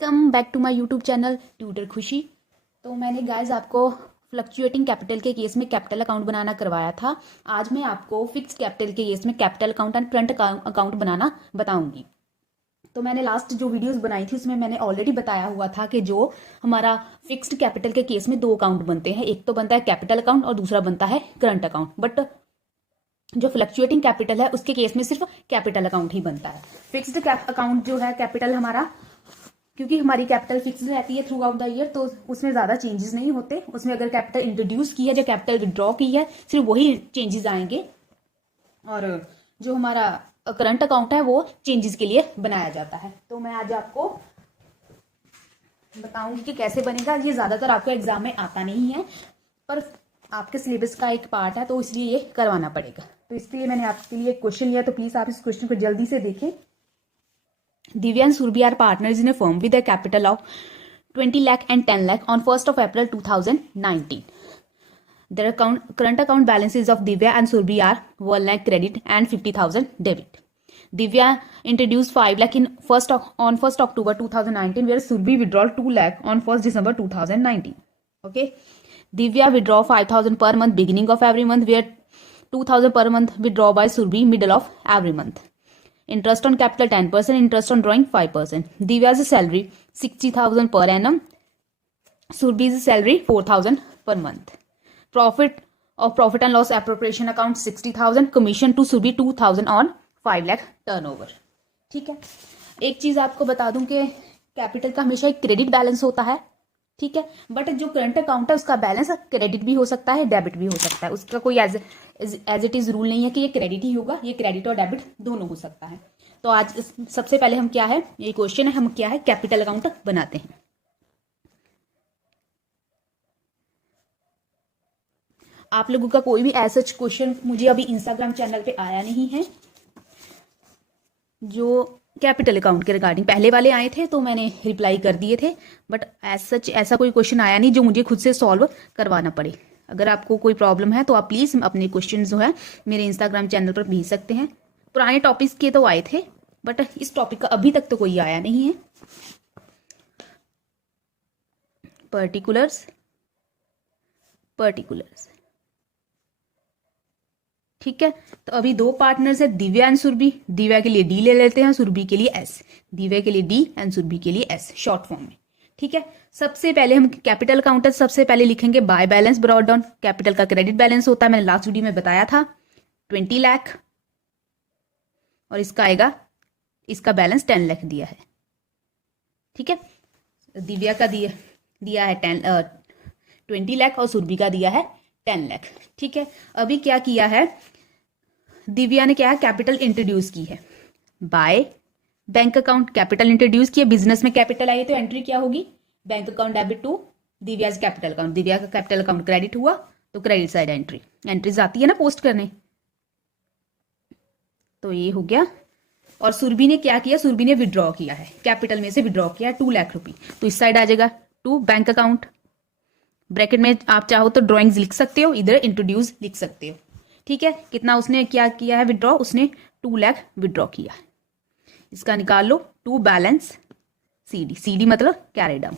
Welcome back to my YouTube channel tutor Khushi. तो मैंने guys आपको फ्लक्चुएटिंग कैपिटल के केस में कैपिटल अकाउंट बनाना करवाया था। आज मैं आपको फिक्स कैपिटल के केस में capital account and current account बनाना बताऊंगी। तो मैंने लास्ट जो वीडियोस बनाई थी उसमें मैंने ऑलरेडी बताया हुआ था कि जो हमारा फिक्स्ड कैपिटल के केस में दो अकाउंट बनते हैं, एक तो बनता है कैपिटल अकाउंट और दूसरा बनता है करंट अकाउंट। बट जो फ्लक्चुएटिंग कैपिटल है उसके केस में सिर्फ कैपिटल अकाउंट ही बनता है। फिक्स्ड अकाउंट जो है कैपिटल हमारा, क्योंकि हमारी कैपिटल फिक्स रहती है थ्रू आउट द ईयर, तो उसमें ज़्यादा चेंजेस नहीं होते। उसमें अगर कैपिटल इंट्रोड्यूस की है, जो कैपिटल विड्रॉ की है, सिर्फ वही चेंजेस आएंगे। और जो हमारा करंट अकाउंट है वो चेंजेस के लिए बनाया जाता है। तो मैं आज आपको बताऊंगी कि कैसे बनेगा। ये ज़्यादातर आपको एग्जाम में आता नहीं है, पर आपके सिलेबस का एक पार्ट है, तो इसलिए ये करवाना पड़ेगा। तो इसलिए मैंने आपके लिए एक क्वेश्चन लिया, तो प्लीज़ आप इस क्वेश्चन को जल्दी से देखें। Divya and Surbi are partners in a firm with a capital of 20 lakh and 10 lakh on 1st of April 2019. Their current account balances of Divya and Surbi are 1 lakh credit and 50,000 debit. Divya introduced 5 lakh on 1st October 2019, whereas Surbi withdrew 2 lakh on 1st December 2019. Okay. Divya withdraw 5,000 per month beginning of every month, where 2,000 per month withdraw by Surbi middle of every month. Interest on capital 10%, interest on drawing 5%. Divya's salary 60,000 per annum. Surbi's salary 4,000 per month. Profit and loss appropriation account 60,000. Commission to Surbi 2,000 on 5 lakh turnover. ठीक है। एक चीज आपको बता दूं कि capital का हमेशा एक क्रेडिट बैलेंस होता है, ठीक है। बट जो करंट अकाउंट है उसका बैलेंस क्रेडिट भी हो सकता है, डेबिट भी हो सकता है। उसका कोई एज इट इज रूल नहीं है कि ये क्रेडिट ही होगा, ये क्रेडिट और डेबिट दोनों हो सकता है। तो आज सबसे पहले हम क्या है, ये क्वेश्चन है, हम क्या है कैपिटल अकाउंट बनाते हैं। आप लोगों का कोई भी ऐसा क्वेश्चन मुझे अभी इंस्टाग्राम चैनल पे आया नहीं है जो कैपिटल अकाउंट के रिगार्डिंग। पहले वाले आए थे तो मैंने रिप्लाई कर दिए थे, बट सच ऐसा कोई क्वेश्चन आया नहीं जो मुझे खुद से सॉल्व करवाना पड़े। अगर आपको कोई प्रॉब्लम है तो आप प्लीज़ अपने क्वेश्चन जो है मेरे इंस्टाग्राम चैनल पर भेज सकते हैं। पुराने टॉपिक्स के तो आए थे, बट इस टॉपिक का अभी तक तो कोई आया नहीं है। पर्टिकुलर्स ठीक है। तो अभी दो पार्टनर्स है, दिव्या एंड सुरभि। दिव्या के लिए डी ले लेते हैं, सुरभि के लिए एस। दिव्या के लिए डी एंड सुरभि के लिए एस, शॉर्ट फॉर्म में, ठीक है। सबसे पहले हम कैपिटल अकाउंट सबसे पहले लिखेंगे by balance brought down. Capital का क्रेडिट बैलेंस होता है, मैंने लास्ट वीडियो में बताया था 20 लाख, और इसका आएगा, इसका बैलेंस 10 लाख दिया है, ठीक है। दिव्या का दिया है 20 लाख और सुरभि का दिया है 10 लाख, ठीक है। अभी क्या किया है, दिव्या ने क्या है कैपिटल इंट्रोड्यूस की है by bank account. Capital introduce किया, बिजनेस में कैपिटल आई तो एंट्री क्या होगी, bank account debit to Divya capital account. Divya का कैपिटल अकाउंट क्रेडिट हुआ तो क्रेडिट साइड एंट्रीज आती है ना पोस्ट करने, तो ये हो गया। और सुरभि ने क्या किया, सुरभि ने विड्रॉ किया है, कैपिटल में से विड्रॉ किया 2 लाख रुपए, तो इस साइड आ जाएगा टू बैंक अकाउंट। ब्रैकेट में आप चाहो तो ड्रॉइंग्स लिख सकते हो, इधर इंट्रोड्यूस लिख सकते हो, ठीक है। कितना उसने क्या किया है विड्रॉ, उसने 2 लाख विड्रॉ किया है। इसका निकाल लो, टू बैलेंस CD मतलब कैरी डाउन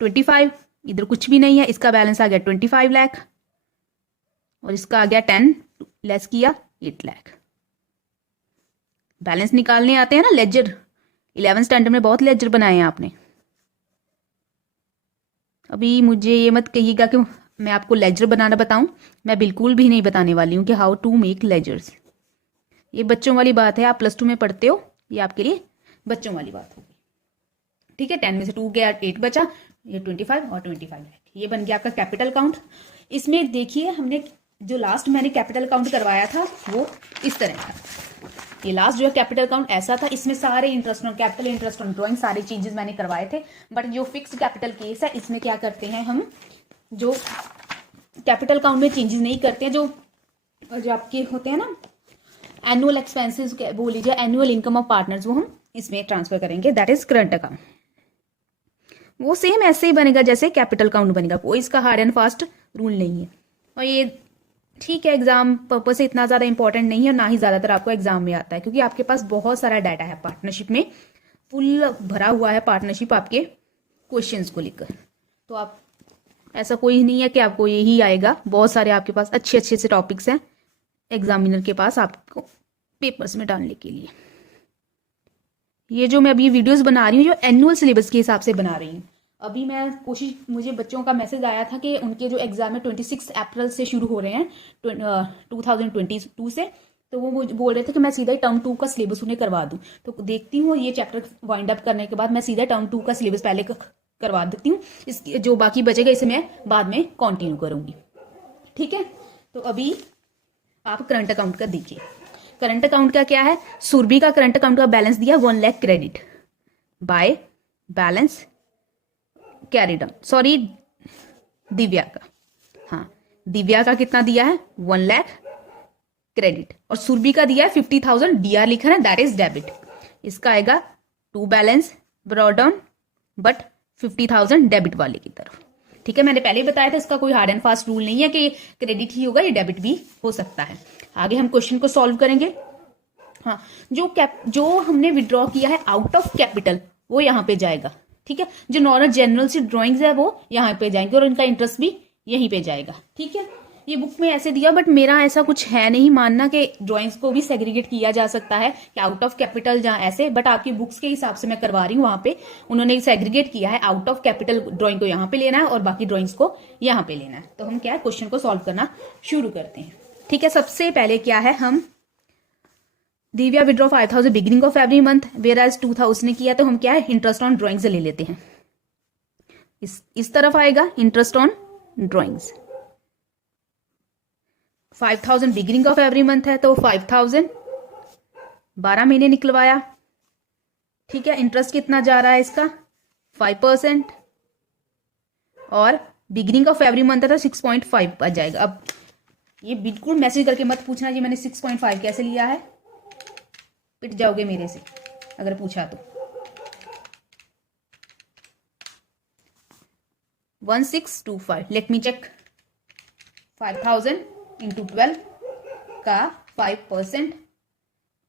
25, इधर कुछ भी नहीं है, इसका बैलेंस आ गया 25 लाख, और इसका आ गया 10 लेस किया 8 लाख। बैलेंस निकालने आते हैं ना लेजर, 11th स्टैंडर्ड में बहुत लेजर बनाए हैं आपने। अभी मुझे ये मत कहिएगा कि मैं आपको लेजर बनाना बताऊं, मैं बिल्कुल भी नहीं बताने वाली हूं कि हाउ टू मेक लेजर्स। ये बच्चों वाली बात है, आप +2 में पढ़ते हो, ये आपके लिए बच्चों वाली बात होगी, ठीक है। 10 में से 2 गया, 8 बचा, ये 25 और 25 ये बन गया आपका कैपिटल अकाउंट। इसमें देखिए हमने जो लास्ट मैंने कैपिटल अकाउंट करवाया था वो इस तरह था। ये लास्ट जो है कैपिटल अकाउंट ऐसा था, इसमें सारे interest on capital, interest on drawing, सारे चेंजेस मैंने करवाए थे। बट जो फिक्स कैपिटल केस है इसमें क्या करते हैं हम, जो कैपिटल अकाउंट में चेंजेस नहीं करते हैं, जो आपके होते हैं ना एनुअल एक्सपेंसेस बोल लीजिए, एनुअल इनकम ऑफ पार्टनर्स, वो हम इसमें ट्रांसफर करेंगे, दैट इज करंट अकाउंट। वो सेम ऐसे ही बनेगा जैसे कैपिटल अकाउंट बनेगा, कोई इसका हार्ड एंड फास्ट रूल नहीं है। और ये ठीक है, एग्जाम पर्पज से इतना ज्यादा इंपॉर्टेंट नहीं है, ना ही ज्यादातर आपको एग्जाम में आता है, क्योंकि आपके पास बहुत सारा डाटा है पार्टनरशिप में। फुल भरा हुआ है पार्टनरशिप आपके क्वेश्चंस को लेकर। तो आप ऐसा कोई नहीं है कि आपको यही आएगा, बहुत सारे आपके पास अच्छे अच्छे से टॉपिक्स हैं एग्जामिनर के पास आपको पेपर्स में डालने के लिए। ये जो मैं अभी वीडियोस बना रही हूँ जो एनुअल सिलेबस के हिसाब से बना रही हूँ। अभी मैं कोशिश, मुझे बच्चों का मैसेज आया था कि उनके जो एग्जाम है 26 अप्रैल से शुरू हो रहे हैं 2022 से, तो वो बोल रहे थे कि मैं सीधा टर्म 2 का सिलेबस उन्हें करवा दूं। तो देखती हूँ ये चैप्टर वाइंड अप करने के बाद मैं सीधा टर्म 2 का सिलेबस पहले करवा देती हूँ, इस जो बाकी बचेगा इसे मैं बाद में कंटिन्यू करूंगी। ठीक है, तो अभी आप करंट अकाउंट का देखिए। करंट अकाउंट का क्या है, सुरभि का करंट अकाउंट का बैलेंस दिया 1 lakh credit by balance carry down, sorry Divya का, हाँ दिव्या का कितना दिया है 1 लाख क्रेडिट, और सुरभि का दिया है 50,000 डीआर लिखा है, दैट इज डेबिट। इसका आएगा to balance brought down but 50,000 debit वाले की तरफ। ठीक है, मैंने पहले ही बताया था इसका कोई हार्ड एंड फास्ट रूल नहीं है कि क्रेडिट ही होगा, ये डेबिट भी हो सकता है। आगे हम क्वेश्चन को सॉल्व करेंगे। हाँ, जो हमने विड्रॉ किया है आउट ऑफ कैपिटल वो यहाँ पे जाएगा। ठीक है, जो नॉर्मल जनरल से ड्राइंग्स है वो यहाँ पे जाएंगे और उनका इंटरेस्ट भी यहीं पे जाएगा। ठीक है, ये बुक में ऐसे दिया, बट मेरा ऐसा कुछ है नहीं मानना कि ड्राइंग्स को भी सेग्रीगेट किया जा सकता है कि आउट ऑफ कैपिटल जहाँ ऐसे, बट आपकी बुक्स के हिसाब से मैं करवा रही हूँ। वहां पे उन्होंने सेग्रीगेट किया है, आउट ऑफ कैपिटल ड्राइंग को यहाँ पे लेना है और बाकी ड्राइंग्स को यहाँ पे लेना है। तो हम क्या है क्वेश्चन को सॉल्व करना शुरू करते हैं। ठीक है, सबसे पहले क्या है, हम Divya withdraw 5,000 beginning of every month, whereas 2,000 ने किया, तो हम क्या है इंटरेस्ट ऑन ड्राइंग्स ले लेते हैं। इस तरफ आएगा interest on drawings. 5,000 beginning of every month है तो 5,000 12 महीने निकलवाया। ठीक है, इंटरेस्ट कितना जा रहा है इसका 5%, और बिगिनिंग ऑफ एवरी मंथ था 6.5 आ जाएगा। अब ये बिल्कुल मैसेज करके मत पूछना जी मैंने 6.5 कैसे लिया है, पिट जाओगे मेरे से अगर पूछा तो। 1625, लेट मी चेक। 5,000 इंटू 12 का 5%,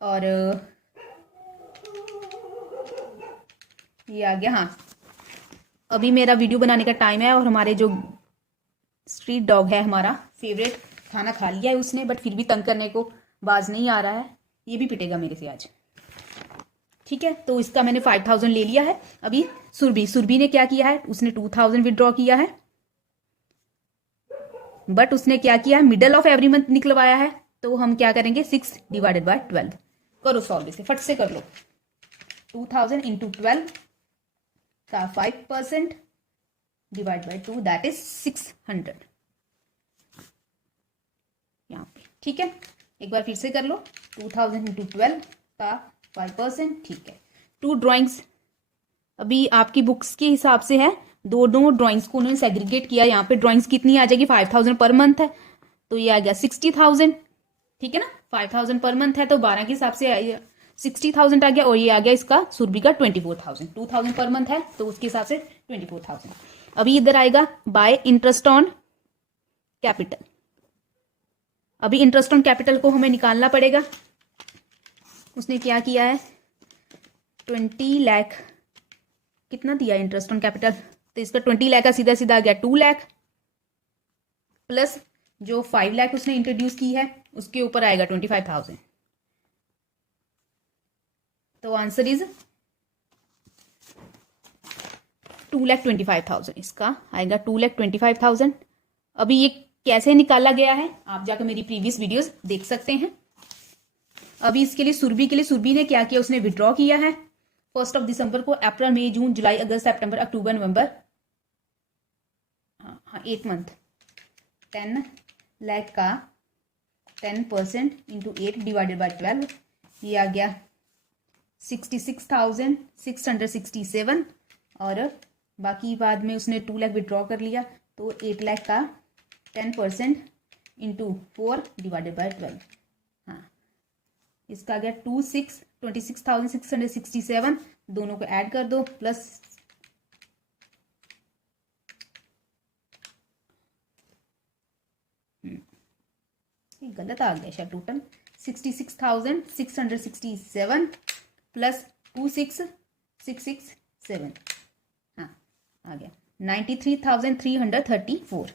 और ये आ गया। हाँ, अभी मेरा वीडियो बनाने का टाइम है और हमारे जो स्ट्रीट डॉग है हमारा फेवरेट, खाना खा लिया है उसने, बट फिर भी तंग करने को बाज नहीं आ रहा है, ये भी पिटेगा मेरे से आज। ठीक है, तो इसका मैंने 5,000 ले लिया है। अभी सुरभि ने क्या किया है, उसने 2,000 विड्रॉ किया है, बट उसने क्या किया है मिडल ऑफ एवरी मंथ निकलवाया है। तो हम क्या करेंगे 6 डिवाइडेड बाय 12 करो सॉल्व, इसे फट से कर लो। 2,000 इंटू 12 का 5% डिवाइड बाय 2 दैट इज 600 यहाँ पे। ठीक है, एक बार फिर से कर लो। 2,000 इंटू 12 का 5%। ठीक है, 2 ड्राइंग्स अभी आपकी बुक्स के हिसाब से है, दोनों ड्राइंग्स को उन्होंने सेग्रीगेट किया। यहाँ पे ड्राइंग्स कितनी आ जाएगी 5,000 पर मंथ है तो ये आ गया 60,000। ठीक है ना, 5,000 पर मंथ है तो 12 के हिसाब से 60,000 आ गया, और ये आ गया इसका सुरभि का 24,000। 2,000 पर मंथ है तो उसके हिसाब से 24,000। अभी इधर आएगा बाय इंटरेस्ट ऑन कैपिटल। अभी इंटरेस्ट ऑन कैपिटल को हमें निकालना पड़ेगा। उसने क्या किया है 20 लाख कितना दिया इंटरेस्ट ऑन कैपिटल, तो इसका 20 लाख का सीधा सीधा आ गया 2 लाख, प्लस जो 5 लाख उसने इंट्रोड्यूस की है उसके ऊपर आएगा 25,000। तो आंसर इज 2,25,000, इसका आएगा 2,25,000। अभी ये कैसे निकाला गया है आप जाकर मेरी प्रीवियस वीडियोस देख सकते हैं। अभी इसके लिए सुरभि ने क्या किया, उसने विड्रॉ किया है 1 दिसंबर को, अप्रैल मई जून जुलाई अगस्त सितंबर अक्टूबर नवंबर, हाँ 8 मंथ। 10 लाख का 10% इंटू 8 डिवाइडेड बाय 12, ये आ गया 66,667, और बाकी बाद में उसने 2 लाख विड्रॉ कर लिया तो 8 लाख का 10% इंटू 4 डिवाइडेड बाय 12, हाँ इसका आ गया 26,667। दोनों को ऐड कर दो प्लस गलत आ गया शायद, टोटल 66,667 प्लस 26,667 667, हाँ आ गया 93,334,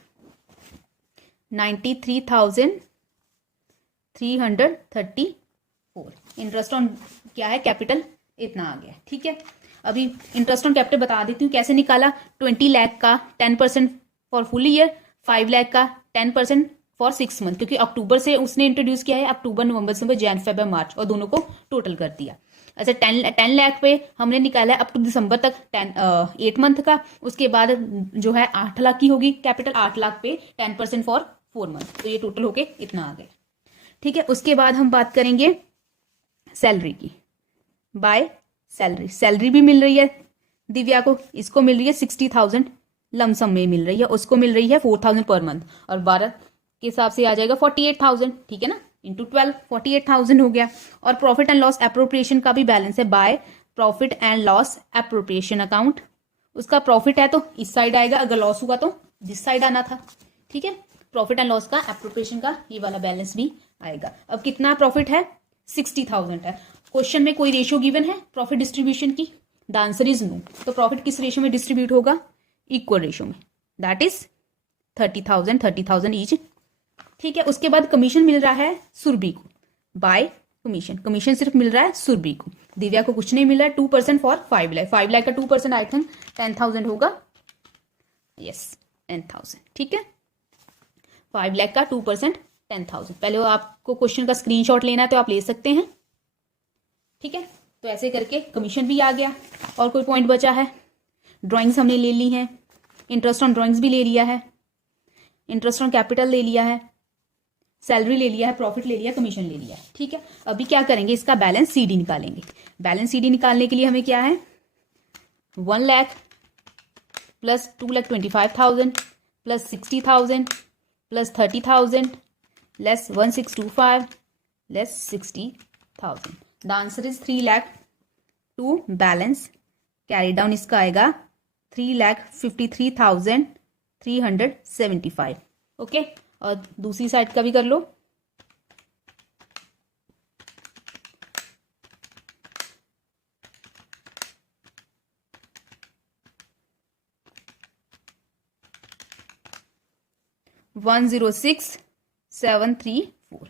93,334। इंटरेस्ट ऑन क्या है, कैपिटल इतना आ गया। ठीक है, अभी इंटरेस्ट ऑन कैपिटल बता देती हूँ कैसे निकाला। 20 लाख का 10% फॉर फुल ईयर, 5 लाख का 10% फॉर 6 मंथ, क्योंकि अक्टूबर से उसने इंट्रोड्यूस किया है, अक्टूबर नवंबर दिसंबर जैन फेबर मार्च, और दोनों को टोटल कर दिया। अच्छा 10 लाख पे हमने निकाला है अप टू दिसंबर तक 8 मंथ का, उसके बाद जो है 8 लाख की होगी कैपिटल, 8 लाख पे 10% फॉर 4 मंथ, तो ये टोटल होके इतना आ गया। ठीक है, उसके बाद हम बात करेंगे सैलरी की। बाय सैलरी, सैलरी भी मिल रही है दिव्या को, इसको मिल रही है 60,000 लमसम में मिल रही है, उसको मिल रही है 4,000 पर मंथ, और 12 के हिसाब से आ जाएगा 48,000। ठीक है ना, इंटू 12 48,000 हो गया। और प्रॉफिट एंड लॉस एप्रोप्रिएशन का भी बैलेंस है, by profit and loss appropriation account. उसका प्रॉफिट है तो इस साइड आएगा, अगर लॉस हुआ तो दिस साइड आना था। ठीक है, प्रॉफिट एंड लॉस का एप्रोप्रिएशन का ये वाला बैलेंस भी आएगा। अब कितना प्रॉफिट है, 60,000 है। क्वेश्चन में कोई रेशियो गिवन है प्रॉफिट डिस्ट्रीब्यूशन की, द आंसर इज नो। तो प्रॉफिट किस रेशियो में डिस्ट्रीब्यूट होगा, इक्वल रेशियो में, दैट इज 30,000 ईच। ठीक है, उसके बाद कमीशन मिल रहा है सुरभि को, बाय कमीशन, कमीशन सिर्फ मिल रहा है सुरभि को, दिव्या को कुछ नहीं मिल रहा है। 2% फॉर 5 लाख, 5 लाख का 2% आई थिंक 10,000 होगा, यस 10,000। ठीक है, 5 लाख का 2% 10,000। पहले वो आपको क्वेश्चन का स्क्रीनशॉट लेना है तो आप ले सकते हैं। ठीक है, तो ऐसे करके कमीशन भी आ गया। और कोई पॉइंट बचा है, ड्राइंग्स हमने ले ली है, इंटरेस्ट ऑन ड्राइंग्स भी ले लिया है, इंटरेस्ट ऑन कैपिटल ले लिया है, सैलरी ले लिया है, प्रॉफिट ले लिया, कमीशन ले लिया है। ठीक है, अभी क्या करेंगे, इसका बैलेंस सीडी निकालेंगे। बैलेंस सीडी निकालने के लिए हमें क्या है, 1 lakh plus 2,25,000 plus 60,000 plus 30,000 less 1,625 less 60,000। The answer is 3 lakh. To balance carry down इसका आएगा 3,53,375। ओके, और दूसरी साइड का भी कर लो। $106,734।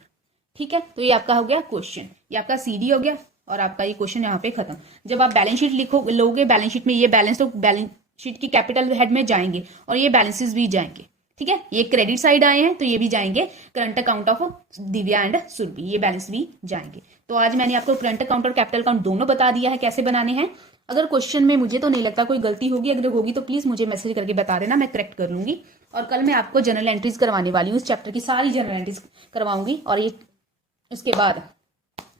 ठीक है, तो ये आपका हो गया क्वेश्चन, ये आपका सीडी हो गया, और आपका ये क्वेश्चन यहाँ पे खत्म। जब आप बैलेंस शीट लोगे, बैलेंस शीट में ये बैलेंस तो बैलेंस शीट की कैपिटल हेड में जाएंगे, और ये बैलेंसेस भी जाएंगे। ठीक है, ये क्रेडिट साइड आए हैं तो ये भी जाएंगे current account of Divya and Surabhi, ये बैलेंस भी जाएंगे। तो आज मैंने आपको करंट अकाउंट और कैपिटल अकाउंट दोनों बता दिया है कैसे बनाने हैं। अगर क्वेश्चन में मुझे तो नहीं लगता कोई गलती होगी, अगर होगी तो प्लीज मुझे मैसेज करके बता देना, मैं करेक्ट कर लूंगी। और कल मैं आपको जनरल एंट्रीज करवाने वाली हूँ, इस चैप्टर की सारी जनरल एंट्रीज करवाऊंगी, और ये उसके बाद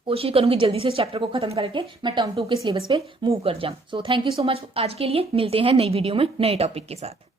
कोशिश करूंगी जल्दी से इस चैप्टर को खत्म करके मैं टर्म 2 के सिलेबस पे मूव कर जाऊं। So thank you so much आज के लिए, मिलते हैं नई वीडियो में नए टॉपिक के साथ।